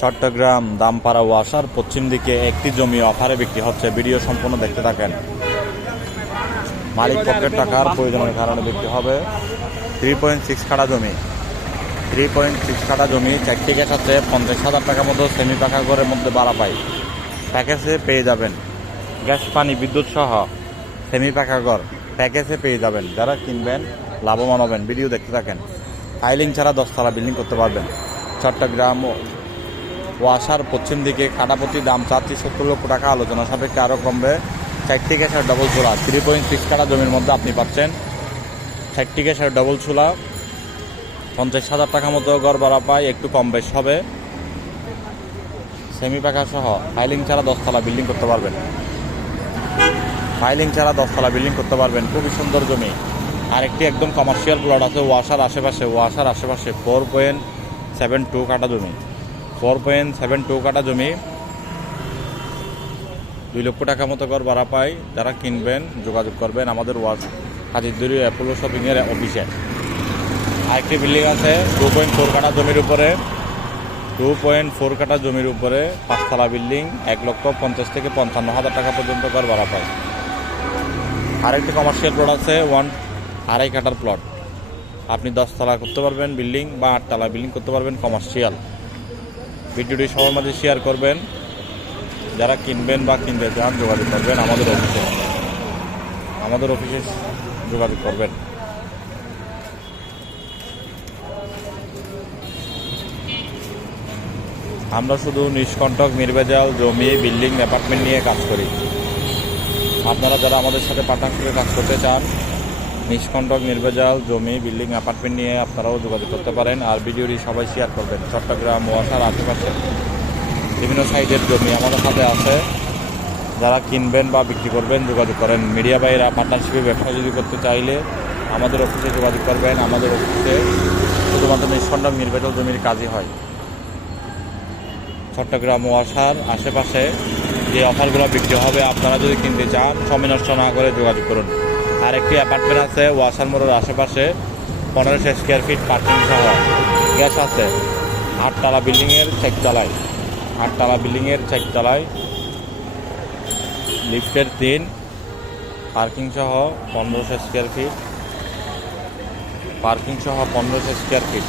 চট্টগ্রাম দামপাড়া ওয়াসার পশ্চিম দিকে একটি জমি অফারে বিক্রি হচ্ছে। ভিডিও সম্পূর্ণ দেখতে থাকেন। মালিক পক্ষের টাকার প্রয়োজনের কারণে বিক্রি হবে। 3.6 কাঠা জমি, 3.6 কাঠা জমি, 4টি গ্যাস আছে। 50,000 টাকা মতো সেমি পাকা ঘরের মধ্যে ভাড়া পাই প্যাকেজে পেয়ে যাবেন। গ্যাস, পানি, বিদ্যুৎ সহ সেমি পাকা ঘর প্যাকেজে পেয়ে যাবেন। যারা কিনবেন লাভবান হবেন। ভিডিও দেখতে থাকেন। ফাইলিং ছাড়া 10 তলা বিল্ডিং করতে পারবেন। চট্টগ্রাম ওয়াসার পশ্চিম দিকে কাঠাপতি দাম চাচ্ছি 70 লক্ষ টাকা। আলোচনা সাপেক্ষে আরও কমবে। 4টি গ্যাসের ডবল চুলা, 3.6 কাঠা জমির মধ্যে আপনি পাচ্ছেন 4টি গ্যাসের ডবল চুলা। 50,000 টাকা মতো ঘর ভাড়া পায়, একটু কম বেশ হবে। সেমি পাকা সহ ফাইলিং ছাড়া 10 তলা বিল্ডিং করতে পারবেন। ফাইলিং ছাড়া 10 তলা বিল্ডিং করতে পারবেন। খুবই সুন্দর জমি। আরেকটি একদম কমার্শিয়াল প্লট আছে ওয়াসার আশেপাশে 4.72 কাঠা জমি, 4.72 কাঠা জমি। 2 লক্ষ টাকা মতো ঘর ভাড়া পাই। যারা কিনবেন যোগাযোগ করবেন আমাদের হাজিরদুরি অ্যাপোলো শপিংয়ের অফিসে। আরেকটি বিল্ডিং আছে 2.4 কাঠা জমির উপরে, 2.4 কাঠা জমির উপরে 5 তলা বিল্ডিং। 1,50,000 থেকে 55,000 টাকা পর্যন্ত ঘর ভাড়া পায়। আরেকটি কমার্শিয়াল প্লট আছে 1.5 কাঠার প্লট। আপনি 10 তলা করতে পারবেন বিল্ডিং বা 8 তলা বিল্ডিং করতে পারবেন কমার্শিয়াল। ভিডিওটি সবার মাঝে শেয়ার করবেন। যারা কিনবেন বা কিনতে চান যোগাযোগ করবেন আমাদের অফিসে যোগাযোগ করবেন। আমরা শুধু নিষ্কণ্টক নির্ভেজাল জমি, বিল্ডিং, অ্যাপার্টমেন্ট নিয়ে কাজ করি। আপনারা যারা আমাদের সাথে পার্টনারশিপে কাজ করতে চান, নিষ্কণ্টক নির্ভেজাল জমি, বিল্ডিং, অ্যাপার্টমেন্ট নিয়ে আপনারাও যোগাযোগ করতে পারেন। আর ভিডিওটি সবাই শেয়ার করবেন। চট্টগ্রাম ওয়াসার আশেপাশে বিভিন্ন সাইডের জমি আমাদের সাথে আছে। যারা কিনবেন বা বিক্রি করবেন যোগাযোগ করেন। মিডিয়া বাইরা পার্টনারশিপে ব্যবসা যদি করতে চাইলে আমাদের অফিসে যোগাযোগ করবেন। আমাদের অফিসে শুধুমাত্র নিষ্কণ্টক নির্ভেজাল জমির কাজই হয়। চট্টগ্রাম ওয়াসার আশেপাশে যে অফারগুলো বিক্রি হবে, আপনারা যদি কিনতে চান সময় নষ্ট না করে যোগাযোগ করুন। আর একটি অ্যাপার্টমেন্ট আছে ওয়াসার মোড়ের আশেপাশে 1500 স্কোয়ার ফিট পার্কিং সহ। গ্যাস আছে 8 তলা বিল্ডিংয়ের 4 তলায়, 8 তলা বিল্ডিংয়ের 4 তলায়, লিফটের 3, পার্কিং সহ 1500 স্কোয়ার ফিট, পার্কিং সহ 1500 স্কোয়ার ফিট।